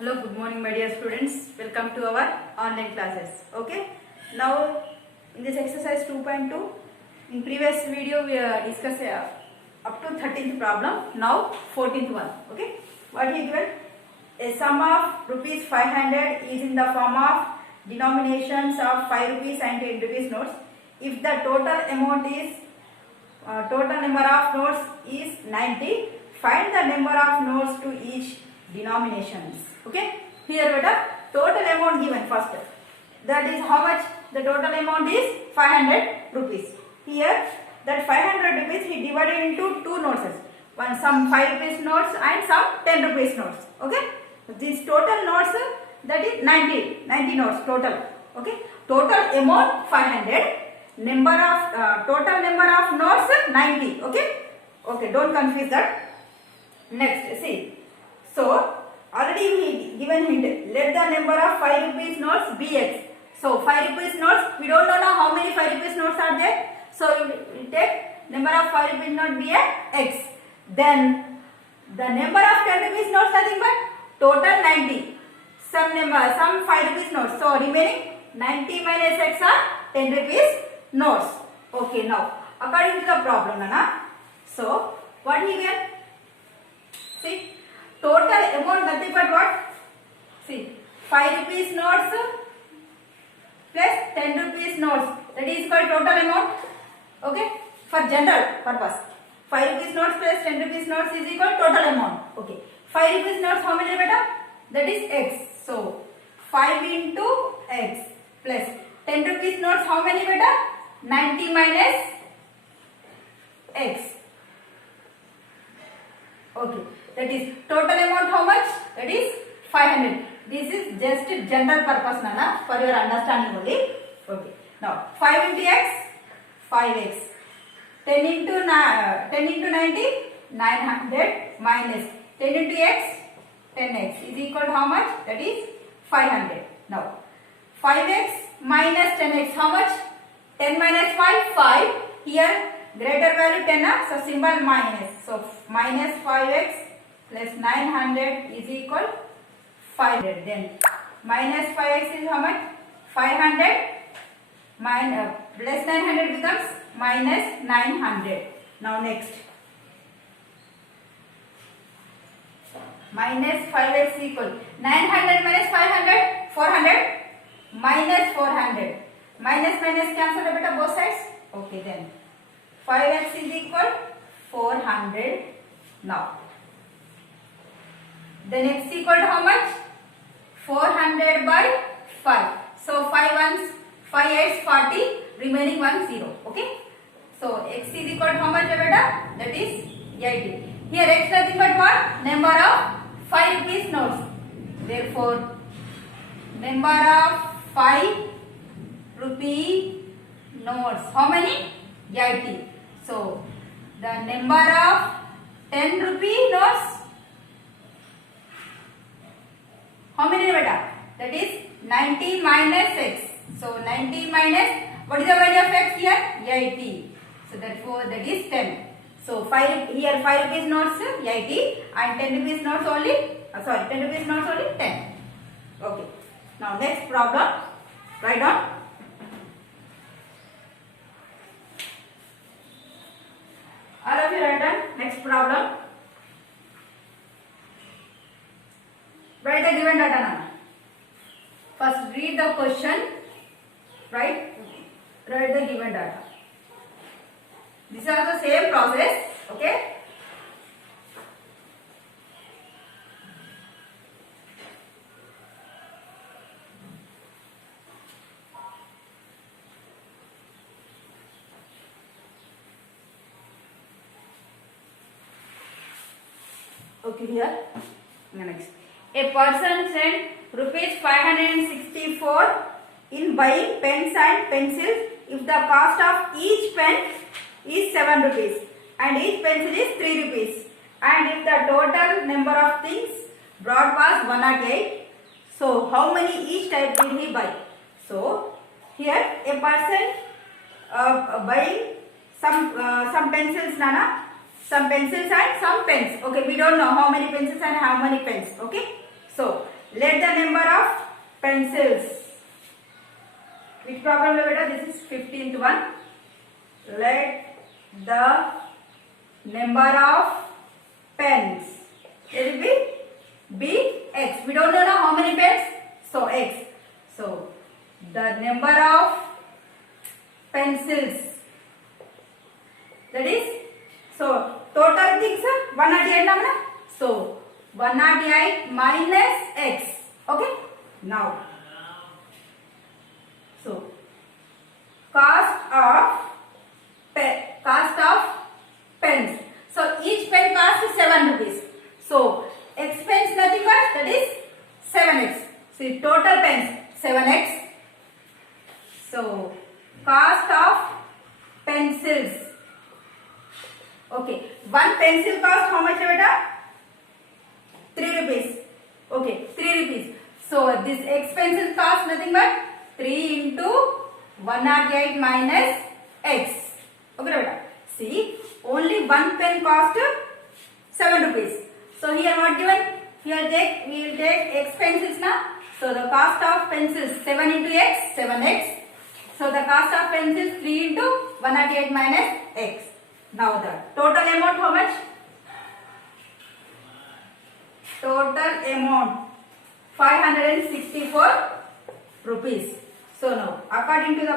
Hello, good morning my dear students. Welcome to our online classes. Okay. Now in this exercise 2.2, in previous video we discussed up to 13th problem. Now 14th one. Okay. What he given? A sum of rupees 500 is in the form of denominations of 5 rupees and 10 rupees notes. If the total amount is total number of notes is 90, find the number of notes to each denominations. Okay, here beta total amount given first, that is how much the total amount is 500 rupees. Here that 500 rupees he divided into two notes, some 5 rupees notes and some 10 rupees notes. Okay, these total notes, that is 90 notes total. Okay, total amount 500, number of total number of notes 90. Okay, don't confuse that. Next, see, so already we given hint, let the number of 5 rupees notes be x. So 5 rupees notes, we don't know now how many 5 rupees notes are there. So we take number of 5 rupees note be x. Then the number of 10 rupees notes nothing but total 90. Some 5 rupees notes. So remaining 90 minus x are 10 rupees notes. Okay, now according to the problem, Nana. So what he get? See, total amount nothing but what? See, 5 rupees notes plus 10 rupees notes, that is called total amount. Okay, for general purpose, 5 rupees notes plus 10 rupees notes is equal total amount. Okay, 5 rupees notes how many beta? That is x. So 5 into x plus 10 rupees notes how many beta? 90 minus x. Okay, that is total amount how much? That is 500. This is just general purpose, Nana, for your understanding only. Okay, now 5 into x, 5x. 10 into 90, 900 minus 10 into x, 10x is equal to how much? That is 500. Now 5x minus 10x how much? 10 minus 5, 5. Here greater value 10, so symbol minus. So minus 5x plus 900 is equal 500. Then minus 5x is how much? 500 plus 900 becomes minus 900. Now next, minus 5x equal 900 minus 500, 400 minus 400. Minus cancel beta both sides. Okay, then 5x is equal 400 now. Then x equal to how much? 400 by 5. So 5 ones, 5 8s 40, remaining 1 0. Okay. So x is equal to how much beta? That is 80. Here x nothing but what? Number of 5 rupees notes. Therefore, number of 5 rupee notes. How many? 80. So the number of 10 rupee notes, how many beta? That is 90 minus x. So 90 minus, what is the value of x here? 80. So therefore that is 10. So 5 here 5 rupees notes 80 and 10 rupees notes only 10 rupees notes only 10. Okay. Now next problem. Write down. All of you write down. Next problem. Write the given data now. First read the question. Write the given data. This is also same process. Okay. Okay, here. Next. A person sent rupees 564 in buying pens and pencils if the cost of each pen is 7 rupees and each pencil is 3 rupees, and if the total number of things brought was 108. So how many each type did he buy? So here a person buying some pencils, Nana, some pencils and some pens. Okay, we don't know how many pencils and how many pens. Okay, so Let the number of pencils. Which problem है बेटा? This is 15th one. Let the number of pens. It will be x. We don't know now how many pens. So x. So the number of pencils. That is, so total things 198 na. So 198 minus x. Okay. Now, so cost of pens. So each pen costs 7 rupees. So expense nothing but that is 7x. See total pens 7x. So cost of pencils. Okay, one pencil cost how much beta? 3 rupees. Okay, 3 rupees. So this expenses cost nothing but 3 into 108 minus x. Okay beta. See, only one pen cost 7 rupees. So here what given? Here we will take expenses now. So the cost of pencils 7 into x, 7x. So the cost of pencils 3 into 108 minus x. Now the total amount how much? Total amount 564 rupees. So now according to the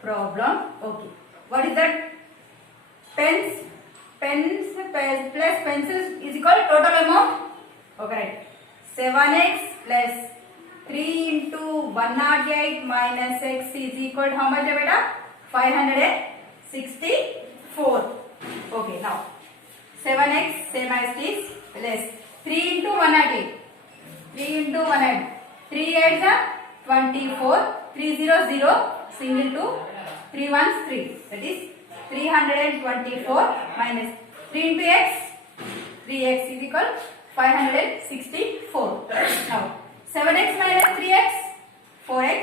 problem, okay, what is that? Pens plus pencils is equal to total amount. Okay, right. 7x plus 3 into 108 minus x is equal to how much beta? 564. Okay, now 7x same as this plus 3 into 108. 3 into 108. 3 8s are 24. 3 0 0. Single 2. 3 1s 3. That is 324 minus 3 into x. 3x is equal 564. Now 7x minus 3x, 4x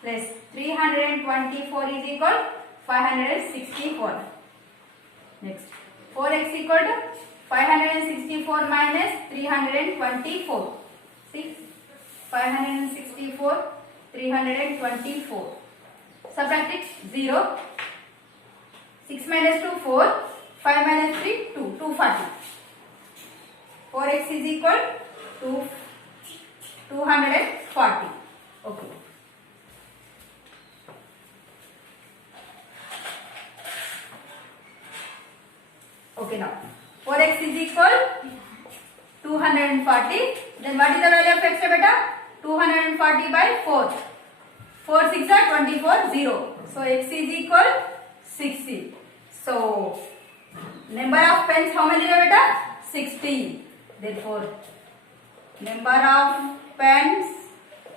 plus 324 is equal 564. Next, 4x equal to 564 minus 324. See, 564, 324. Subtract it, 0. 6 minus 2, 4. 5 minus 3, 2. 240. 4x is equal to 240. Okay. Okay, now 4x is equal 240. Then what is the value of x beta? 240 by 4. 4 6 are 24, 0. So x is equal 60. So number of pens how many beta? 60. Therefore number of pens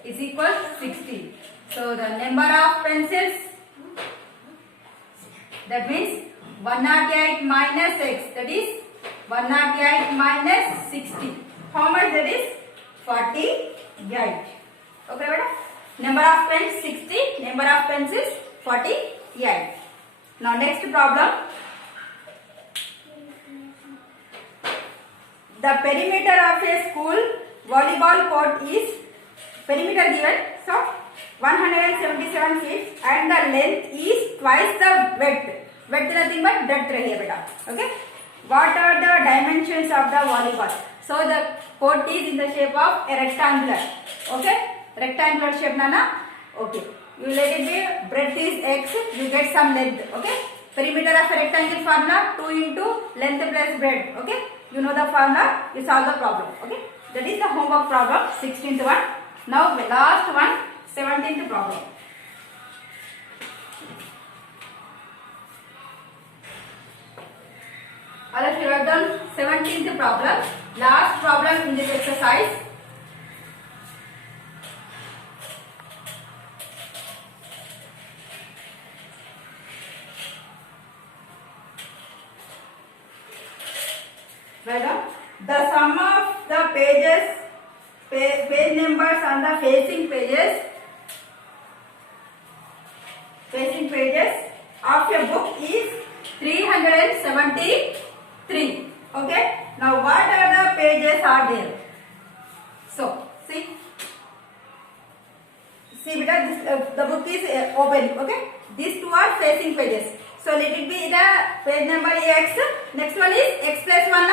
is equal 60. So the number of pencils, that means 108 minus x, that is 108 minus 60. How much that is? 48. Okay beta. Number of pens 60, number of pencils 48. Now next problem. The perimeter of a school volleyball court is perimeter given, so 177 feet and the length is twice the width. Width nothing but depth here beta. Okay. What are the dimensions of the volleyball? So the court is in the shape of a rectangular. Okay. Rectangular shape nana. Okay. You let it be breadth is x. You get some length. Okay. Perimeter of a rectangle formula 2 into length plus breadth. Okay. You know the formula. You solve the problem. Okay. That is the homework problem. 16th one. Now last one. 17th problem. All of you have done 17th problem. Last problem in this exercise. Well done. The sum of the pages, page numbers on the facing pages of a book is 370 73. Okay. Now what are the pages are there? So see beta, this the book is open. Okay. These two are facing pages. So let it be the page number X. Next one is X plus 1.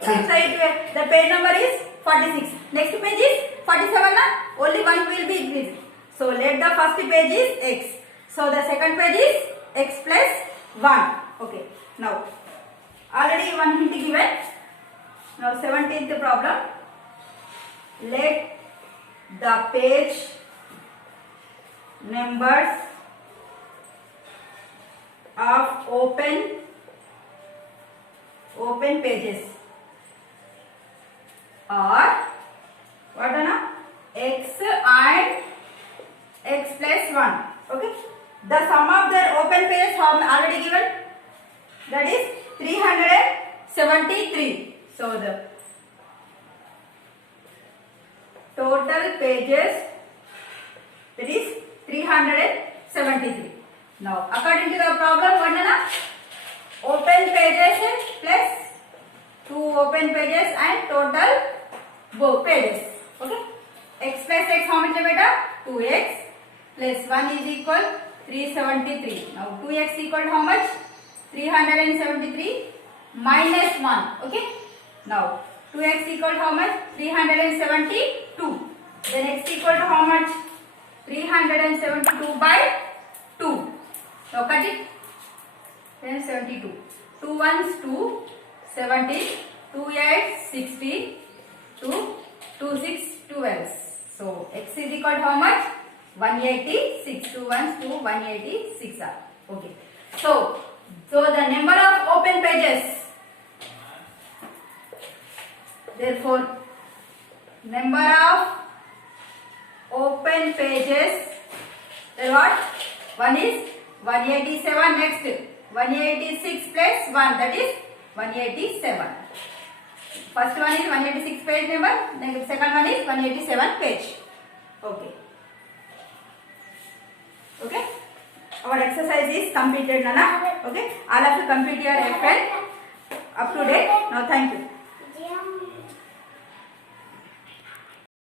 So the page number is 46. Next page is 47. Only one will be increased. So let the first page is X. So the second page is X plus 1. Okay. Now already one hint given. Now 17th problem. Let the page numbers of open pages are what are now? X and X plus 1. Okay. The sum of their open pages already given, that is 373. So the total pages, that is 373. Now according to the problem, what is open pages plus 2 open pages and total book pages. Okay. X plus X how much beta? 2x plus 1 is equal 373. Now 2x equal to how much? 373 minus 1. Okay. Now 2x equal to how much? 372. Then x equal to how much? 372 by 2. Now cut it. 72. 2 ones 2, 17, 2 8, 16, 2, 2 6, 12. So x is equal to how much? 186. 2 ones 2, 186 are. Okay. So the number of open pages. Therefore, number of open pages. Then what? One is 187. Next 186 plus 1, that is 187. First one is 186 page number. Next second one is 187 page. Okay. Okay. Our exercise is completed, Nana. Okay. All of you complete your FL up to date. Now thank you.